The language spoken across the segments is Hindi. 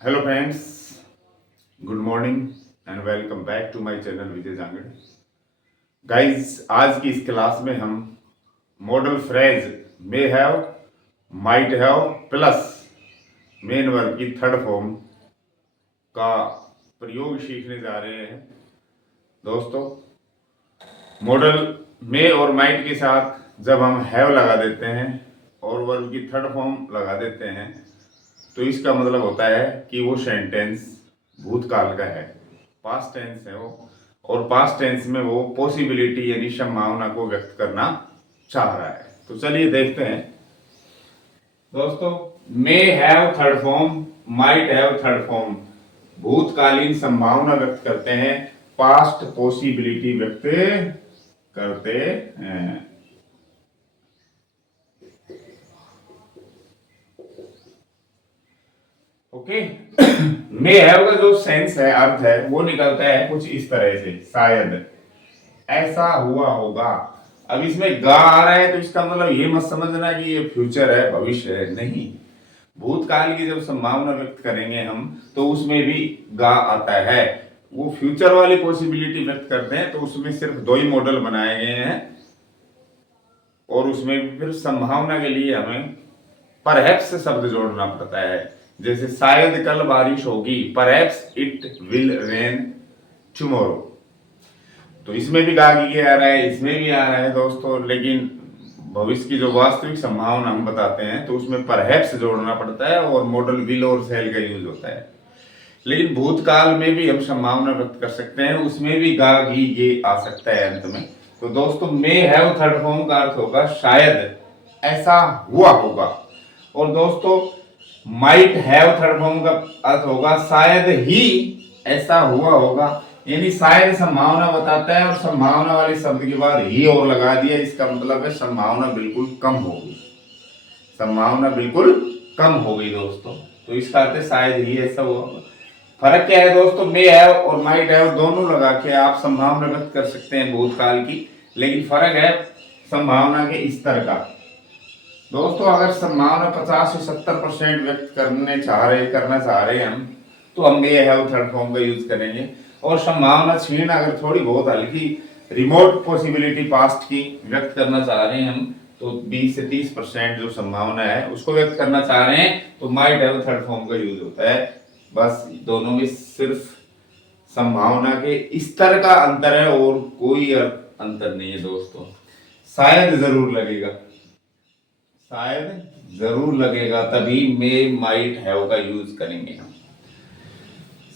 Hello friends, good morning and welcome back to my channel Vijay Jangad. Guys, आज की इस क्लास में हम modal phrase may have, might have plus main verb की थर्ड फॉर्म का प्रयोग सीखने जा रहे हैं। दोस्तों, मॉडल मे और माइट के साथ जब हम हैव लगा देते हैं और वर्ब की थर्ड फॉर्म लगा देते हैं तो इसका मतलब होता है कि वो सेंटेंस भूतकाल का है, पास्ट टेंस है वो, और पास्ट टेंस में वो पॉसिबिलिटी यानी संभावना को व्यक्त करना चाह रहा है। तो चलिए देखते हैं। दोस्तों, may have third form, might have third form भूतकालीन संभावना व्यक्त करते हैं, पास्ट पॉसिबिलिटी व्यक्त करते हैं। ओके। मे हैव का जो सेंस है, अर्थ है, वो निकलता है कुछ इस तरह से, शायद ऐसा हुआ होगा। अब इसमें गा आ रहा है तो इसका मतलब ये मत समझना कि ये फ्यूचर है, भविष्य है, नहीं। भूतकाल की जब संभावना व्यक्त करेंगे हम तो उसमें भी गा आता है। वो फ्यूचर वाली पॉसिबिलिटी व्यक्त करते हैं तो उसमें सिर्फ दो ही मॉडल बनाए गए हैं और उसमें फिर संभावना के लिए हमें परहैप्स शब्द जोड़ना पड़ता है। जैसे शायद कल बारिश होगी, perhaps it will rain tomorrow. तो इसमें भी गा के आ रहा है, इसमें भी आ रहा है दोस्तों, लेकिन भविष्य की जो वास्तविक संभावना हम बताते हैं तो उसमें परहैप्स जोड़ना पड़ता है और मॉडल विल और सेल का यूज होता है। लेकिन भूतकाल में भी हम संभावना व्यक्त कर सकते हैं, उसमें भी गा घी ये आ सकता है अंत में। तो दोस्तों, मे हैव थर्ड फॉर्म का अर्थ होगा शायद ऐसा हुआ होगा, और दोस्तों माइट हैव थर्ड फॉर्म का अर्थ होगा शायद ही ऐसा हुआ होगा। यानी शायद संभावना बताता है और संभावना वाले शब्द के बाद ही और लगा दिया, इसका मतलब है संभावना बिल्कुल कम होगी, संभावना बिल्कुल कम हो गई दोस्तों। तो इसका अर्थ है शायद ही ऐसा हुआ होगा। फर्क क्या है दोस्तों, मे हैव और माइट हैव दोनों लगा के आप संभावना व्यक्त कर सकते हैं भूतकाल की, लेकिन फर्क है संभावना के स्तर का। दोस्तों, अगर संभावना 50 से 70% व्यक्त करना चाह रहे हैं हम, तो हम मे हैव थर्ड फॉर्म का यूज करेंगे। और संभावना क्षीण, अगर थोड़ी बहुत हल्की रिमोट पॉसिबिलिटी पास्ट की व्यक्त करना चाह रहे हैं हम, तो 20 से 30% जो संभावना है उसको व्यक्त करना चाह रहे हैं तो माइट हैव थर्ड फॉर्म का यूज होता है। बस दोनों में सिर्फ संभावना के स्तर का अंतर है और कोई अंतर नहीं है दोस्तों। शायद जरूर लगेगा, शायद जरूर लगेगा, तभी मे माइट हैव का यूज करेंगे हम।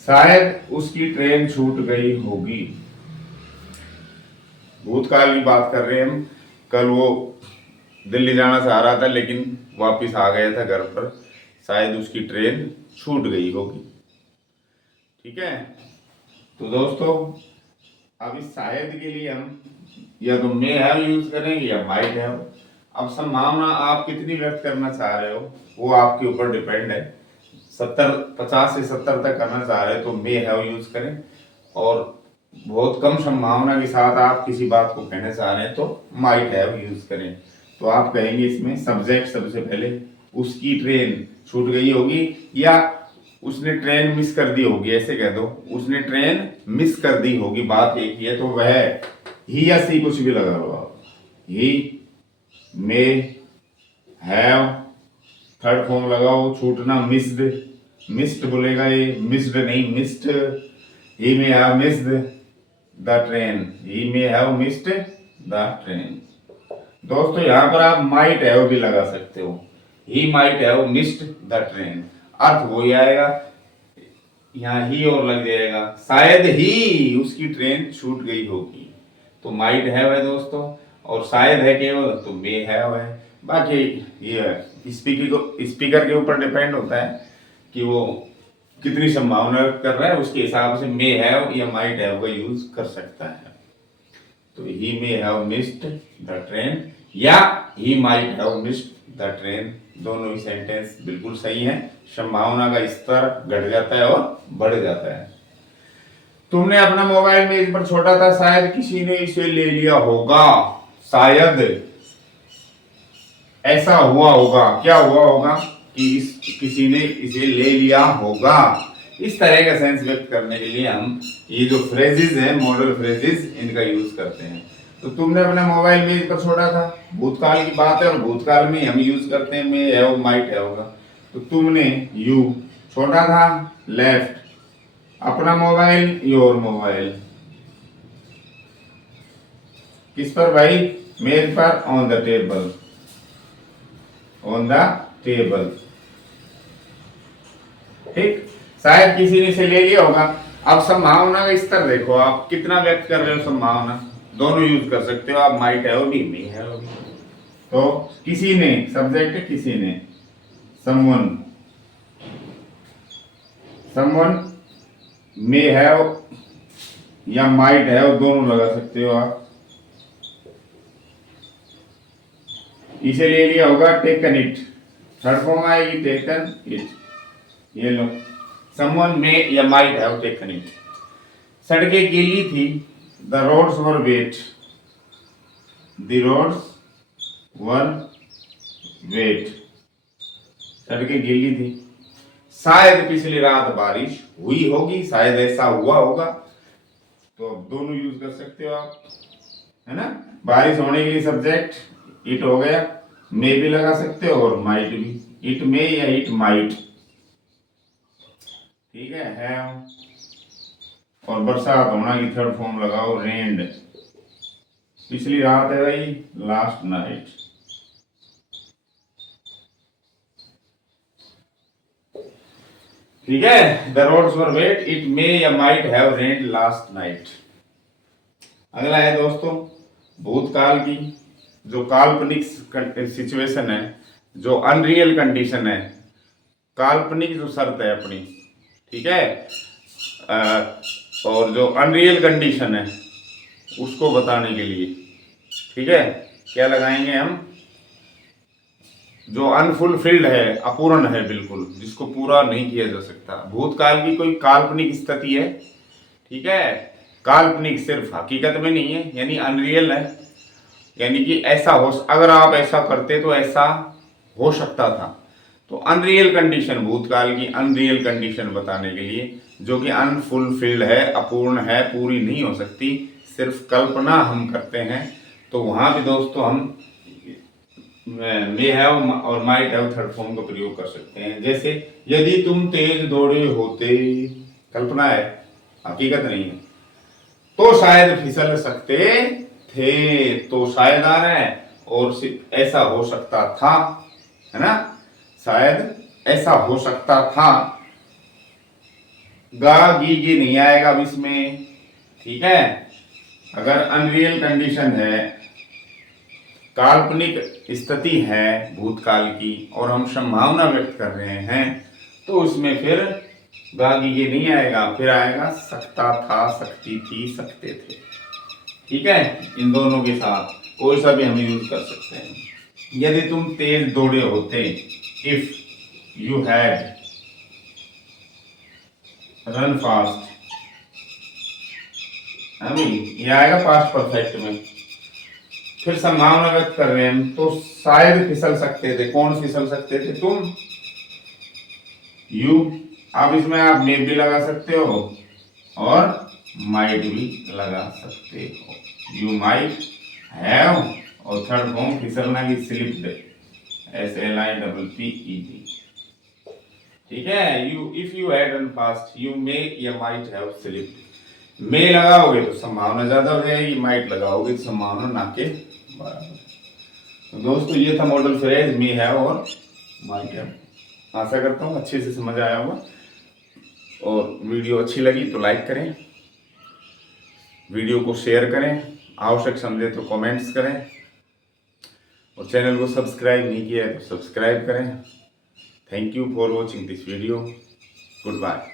शायद उसकी ट्रेन छूट गई होगी, भूतकाल की बात कर रहे हैं हम। कल वो दिल्ली जाना चाह रहा था लेकिन वापस आ गया था घर पर, शायद उसकी ट्रेन छूट गई होगी। ठीक है। तो दोस्तों, अब इस शायद के लिए हम या तो मे हैव यूज करेंगे या माइट हैव। अब संभावना आप कितनी व्यक्त करना चाह रहे हो वो आपके ऊपर डिपेंड है। 50 से 70 तक करना चाह रहे हो तो मे हैव यूज करें, और बहुत कम संभावना के साथ आप किसी बात को कहना चाह रहे हैं तो माइट हैव यूज करें। तो आप कहेंगे इसमें सब्जेक्ट सबसे पहले, उसकी ट्रेन छूट गई होगी या उसने ट्रेन मिस कर दी होगी, ऐसे कह दो, उसने ट्रेन मिस कर दी होगी, बात एक ही है। तो वह ही या सी कुछ भी लगा लो आप, ही मे हैव थर्ड फॉर्म लगाओ, छूटना मिस्ड, मिस्ड बोलेगा ये, मिस्ड नहीं missed. He may have missed the train, he may have missed the train. दोस्तों, यहां पर आप माइट हैव भी लगा सकते हो, he might have missed the train, अर्थ वही आएगा, यहाँ ही और लग जाएगा, शायद ही उसकी ट्रेन छूट गई होगी। तो माइट हैव है दोस्तों, और शायद है केवल तो मे हैव है। बाकी ये स्पीकर के ऊपर डिपेंड होता है कि वो कितनी संभावना कर रहा है, उसके हिसाब से मे हैव या माइट हैव का यूज कर सकता है। तो he may have missed the train या he might have missed the train, दोनों ही सेंटेंस बिल्कुल सही है। संभावना का स्तर घट जाता है और बढ़ जाता है। तुमने अपना मोबाइल मेज पर छोटा था, शायद किसी ने इसे ले लिया होगा, शायद ऐसा हुआ होगा। क्या हुआ होगा? कि किसी ने इसे ले लिया होगा। इस तरह का सेंस व्यक्त करने के लिए हम ये जो फ्रेजेस हैं, मॉडल फ्रेजेस, इनका यूज करते हैं। तो तुमने अपना मोबाइल मेज पर छोड़ा था, भूतकाल की बात है और भूतकाल में हम यूज करते हैं मे है, माइट है होगा। तो तुमने यू छोड़ा था, लेफ्ट अपना मोबाइल, योर मोबाइल किस पर भाई, मेज पर, on the table, on the table. ठीक, शायद किसी ने इसे ले लिया होगा। अब संभावना का स्तर देखो, आप कितना व्यक्त कर रहे हो संभावना, दोनों यूज कर सकते हो आप, माइट है होगी, मे है होगी। तो किसी ने, सब्जेक्ट किसी ने, समवन, समवन मे हैव या माइट हैव, दोनों लगा सकते हो आप। इसे ले लिया होगा, टेकन इट, थर्ड फॉर्म आएगी टेकन इट। ये लो, समवन मे या माइट हैव टेकन इट। सड़कें गीली थी, the roads were wet, the roads were wet, सड़कें गीली थी। शायद पिछली रात बारिश हुई होगी, शायद ऐसा हुआ होगा। तो दोनों यूज कर सकते हो आप, है ना। बारिश होने के लिए सब्जेक्ट इट हो गया, मे भी लगा सकते हो और माइट भी, इट मे या इट माइट। ठीक है, और बरसात होना की थर्ड फॉर्म लगाओ, रेन्ड। पिछली रात है भाई, लास्ट नाइट। ठीक है, the roads were wet, it may या might have rained last night. अगला है दोस्तों, भूतकाल की जो काल्पनिक सिचुएशन है, जो अनरियल कंडीशन है, काल्पनिक जो शर्त है अपनी, ठीक है, और जो अनरियल कंडीशन है उसको बताने के लिए, ठीक है, क्या लगाएंगे हम, जो अनफुलफिल्ड है, अपूर्ण है बिल्कुल, जिसको पूरा नहीं किया जा सकता। भूतकाल की कोई काल्पनिक स्थिति है, ठीक है, काल्पनिक, सिर्फ हकीकत में नहीं है, यानी अनरियल है, यानी कि ऐसा हो, अगर आप ऐसा करते तो ऐसा हो सकता था। तो अनरियल कंडीशन, भूतकाल की अनरियल कंडीशन बताने के लिए, जो कि अनफुलफिल्ड है, अपूर्ण है, पूरी नहीं हो सकती, सिर्फ कल्पना हम करते हैं। तो वहां भी दोस्तों हम मे हैव और माइट हैव थर्ड फॉर्म का प्रयोग कर सकते हैं। जैसे यदि तुम तेज दौड़े होते, कल्पना है, हकीकत नहीं है, तो शायद फिसल सकते थे, तो शायद आ रहा है, और ऐसा हो सकता था, है ना, शायद ऐसा हो सकता था। गा गी नहीं आएगा अब इसमें, ठीक है। अगर अनरियल कंडीशन है, काल्पनिक स्थिति है भूतकाल की, और हम संभावना व्यक्त कर रहे हैं, तो उसमें फिर गागी ये नहीं आएगा, फिर आएगा सकता था, सकती थी, सकते थे। ठीक है, इन दोनों के साथ कोई सा भी हम यूज कर सकते हैं। यदि तुम तेज दौड़े होते, if you had run fast, अभी ये आएगा पास्ट परफेक्ट में। फिर संभावना व्यक्त कर रहे हैं, तो शायद फिसल सकते थे, कौन फिसल सकते थे, तुम, यू। अब इसमें आप मे भी लगा सकते हो और माइट भी लगा सकते हो, यू माइट हैव, और थर्ड फॉर्म फिसलना की स्लिप्ड, SLIPPED। ठीक है, you, if you had run fast, you may या माइट हैव स्लिप्ड। मे लगाओगे तो संभावना ज्यादा हो जाएगी, माइट लगाओगे तो संभावना ना के बराबर। तो दोस्तों ये था मॉडल फ्रेज मे हैव और माइट हैव। आशा करता हूँ अच्छे से समझ आया होगा, और वीडियो अच्छी लगी तो लाइक करें, वीडियो को शेयर करें, आवश्यक समझे तो कमेंट्स करें, और चैनल को सब्सक्राइब नहीं किया है तो सब्सक्राइब करें। Thank you for watching this video, good bye.